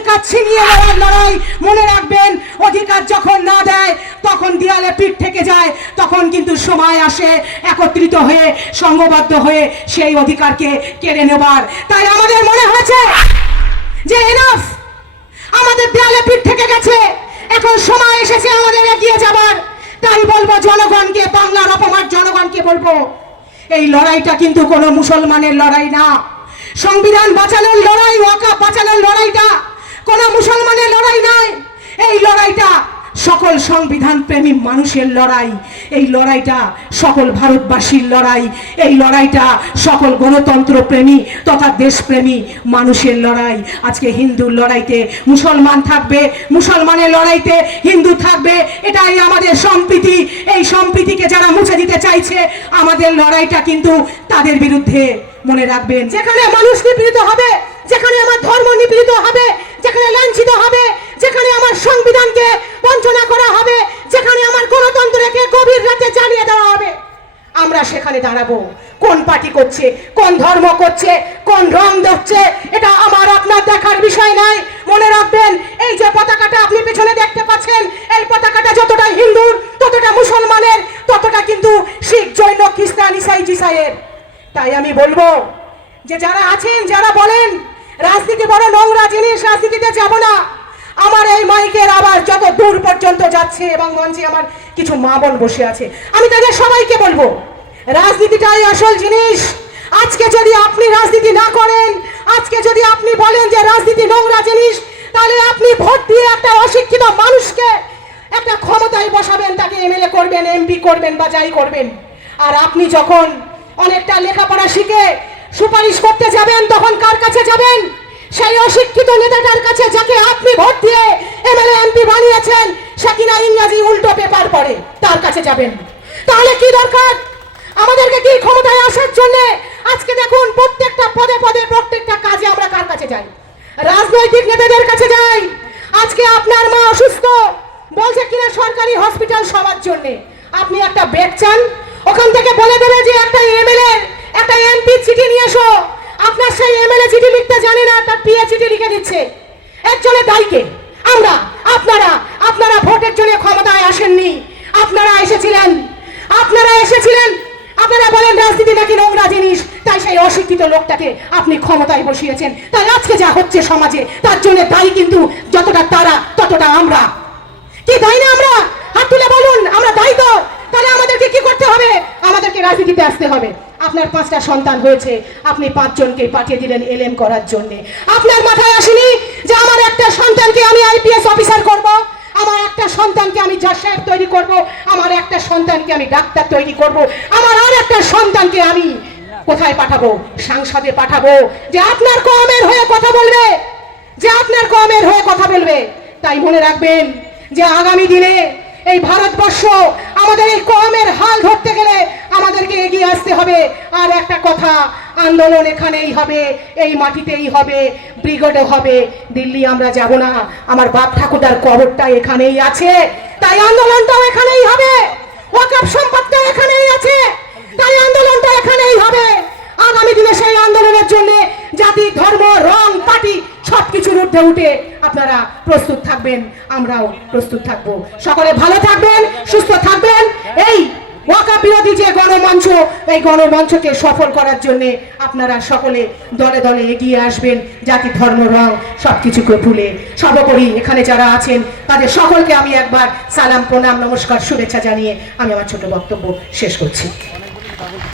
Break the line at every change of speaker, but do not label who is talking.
অধিকার ছিনিয়ে নেওয়ার লড়াই। মনে রাখবেন, অধিকার যখন না দেয়, তখন দেয়ালে পিঠ থেকে যায়, তখন কিন্তু সময় আসে, একত্রিত হয়ে সংঘবদ্ধ হয়ে সেই অধিকারকে কেড়ে নেবার। তাই আমাদের মনে হয়েছে যে এনাফ আমাদের দেয়ালে পিঠ থেকে গেছে, এখন সময় এসেছে আমাদের এগিয়ে যাবার। তাই বলব, জনগণকে, বাংলার অপমান জনগণকে বলব, এই লড়াইটা কিন্তু কোনো মুসলমানের লড়াই না। সংবিধান বাঁচানোর লড়াই, ওয়াকা বাঁচানোর লড়াইটা কোনো মুসলমানের লড়াই নয় এই লড়াইটা সকল সংবিধান প্রেমী মানুষের লড়াই। এই লড়াইটা সকল ভারতবাসীর লড়াই। এই লড়াইটা সকল গণতন্ত্র প্রেমী তথা দেশপ্রেমী মানুষের লড়াই। আজকে হিন্দুর লড়াইতে মুসলমান থাকবে, মুসলমানের লড়াইতে হিন্দু থাকবে, এটাই আমাদের সম্প্রীতি। এই সম্প্রীতিকে যারা মুছে দিতে চাইছে, আমাদের লড়াইটা কিন্তু তাদের বিরুদ্ধে মনে রাখবেন। যেখানে মানুষ নিপীড়িত হবে, যেখানে আমার ধর্ম নিপীড়িত হবে যেখানে লাঞ্ছিত হবে, যেখানে আমার সংবিধানকে বঞ্চনা করা হবে, যেখানে আমার গণতন্ত্রকে গভীর রাতে জ্বালিয়ে দেওয়া হবে। আমরা সেখানে দাঁড়াবো। কোন পার্টি করছে, কোন ধর্ম করছে, কোন রং ধরছে, এটা আমার আপনার দেখার বিষয় নয়। মনে রাখবেন, এই যে পতাকাটা আপনি পেছনে দেখতে পাচ্ছেন, এই পতাকাটা যতটা হিন্দুর, ততটা মুসলমানের, ততটা কিন্তু শিখ, জৈন, খ্রিস্টান, ইসাই, জিসাইয়ের। তাই আমি বলব যে যারা আছেন, যারা বলেন রাজনীতি বড় নোংরা জিনিস, রাজনীতিতে যাব না। আমার এই মাইকের আবার যত দূর পর্যন্ত যাচ্ছে এবং মঞ্চে আমার কিছু মা বোন বসে আছে, আমি তাদের সবাইকে বলব, রাজনীতিটাই আসল জিনিস। আজকে যদি আপনি রাজনীতি না করেন, আজকে যদি আপনি বলেন যে রাজনীতি নোংরা জিনিস, তাহলে আপনি ভোট দিয়ে একটা অশিক্ষিত মানুষকে একটা ক্ষমতায় বসাবেন, তাকে এমএলএ করবেন, এমপি করবেন বা যাই করবেন। আর আপনি যখন অনেকটা লেখাপড়া শিখে সুপারিশ করতে যাবেন, তখন কার কাছে যাবেন? সেই অশিক্ষিত নেতাটার কাছে যাকে আপনি ভোট দিয়ে এমএলএ, এমপি বানিয়েছেন, সে কিনা ইংরাজি উল্টো পেপার পড়ে, তার কাছে যাবেন। তাহলে কি দরকার? আমাদেরকে কি ক্ষমতায় আসার জন্য? আজকে দেখুন, প্রত্যেকটা পদে পদে প্রত্যেকটা কাজে আমরা কার কাছে যাই? রাজনৈতিক নেতাদের কাছে যাই। আজকে আপনার মা অসুস্থ, বলছে কিনা সরকারি হসপিটাল সবার জন্য। আপনি একটা বেড চান, ওখান থেকে বলে দেবে যে একটা এমএলএ একটা এমপি চিঠি নিয়ে এসো। আপনার সেই এমএলএ চিঠি লিখতে জানে না, তার পিএ চিঠি লিখে দিচ্ছে। একজনের দায়ীকে আমরা, আপনারা আপনারা ভোটের জন্য ক্ষমতায় আসেননি। আপনারা এসেছিলেন। আপনারা এসেছিলেন। আপনারা বলেন রাজনীতি নাকি নোংরা জিনিস, তাই সেই অশিক্ষিত লোকটাকে আপনি ক্ষমতায় বসিয়েছেন। তাই আজকে যা হচ্ছে সমাজে, তার জন্য দায়ী কিন্তু যতটা তারা, ততটা আমরা। কি দায়ী না আমরা? হাত তুলে বলুন, আমরা দায়ী তো তাহলে আমাদেরকে কি করতে হবে আমাদেরকে রাজনীতিতে আসতে হবে। আপনার পাঁচটা সন্তান হয়েছে, আপনি পাঁচজনকে পাঠিয়ে দিলেন এলএম করার জন্য। আপনার মাথায় আসেনি যে আমার একটা সন্তানকে আমি আইপিএস অফিসার করব? আমার একটা সন্তানকে আমি জজ সাহেব তৈরি করব, আমার একটা সন্তানকে আমি ডাক্তার তৈরি করব, আমার আর একটা সন্তানকে আমি কোথায় পাঠাবো? সংসদে পাঠাবো। যে আপনার কমের হয়ে কথা বলবে, যে আপনার কমের হয়ে কথা বলবে, তাই মনে রাখবেন যে আগামী দিনে এই ভারতবর্ষ আমাদের এই কমের হাল ধরতে গেলে আমাদেরকে এগিয়ে আসতে হবে। আর একটা কথা, আন্দোলন এখানেই হবে, এই মাটিতেই হবে ব্রিগেডও হবে। দিল্লি আমরা যাব না, আমার বাপ ঠাকুরদার কবরটা এখানেই আছে, তাই আন্দোলনটাও এখানেই হবে। ওয়াকাপ সম্পদটা এখানেই আছে, তাই আন্দোলনটা এখানেই হবে। আগামী দিনে সেই আন্দোলনের জন্য জাতি, ধর্ম, রং পার্টি সব কিছুর উঠে আপনারা প্রস্তুত থাকবেন, আমরাও প্রস্তুত থাকব। সকলে ভালো থাকবেন, সুস্থ থাকবেন, এই ওয়াকা বিরোধী যে গণমঞ্চ, এই গণমঞ্চকে সফল করার জন্য আপনারা সকলে দলে দলে এগিয়ে আসবেন। জাতি, ধর্ম, রং সব কিছুকে ভুলে। সর্বোপরি এখানে যারা আছেন, তাদের সকলকে আমি একবার সালাম, প্রণাম, নমস্কার, শুভেচ্ছা জানিয়ে আমি আমার ছোট বক্তব্য শেষ করছি।